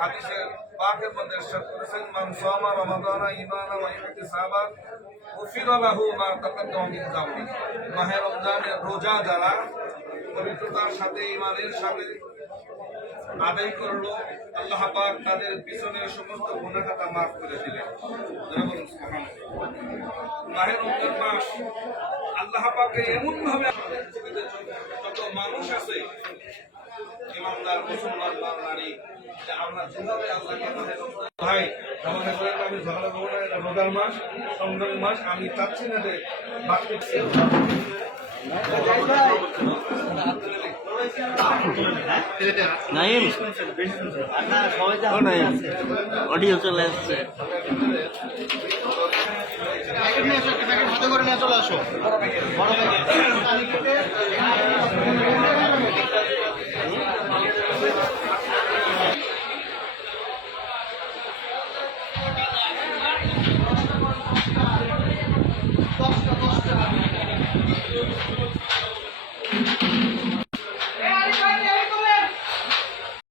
হাদিসে পাকের মধ্যে ইরশাদ করেছেন মান সামা রমাদানা ঈমানান ওয়া ইহতিসাবান গুফিরা লাহু মা তাকাদ্দামা মিন যামবি। মাহে রমজানের রোজা যারা পবিত্রতার সাথে ঈমানের সাথে আদায় করলো, আল্লাহ পাক তাদের পিছনের সমস্ত গুনাহ খাতা মাফ করে দিলেন। মাহে রমজান মাস আল্লাহ পাকে এমন ভাবে যত মানুষ আছে ইমানদার মুসলমান নারী, আমরা যেভাবে আল্লাহকে ভাই আমাদের আমি ঝগড়া করবো না, এটা রোজার মাস, সংগ্রামী মাস। আমি চাচ্ছি না যে নাইম অডিও চলে আসছে। হাতে করে নিয়ে চলে আসো।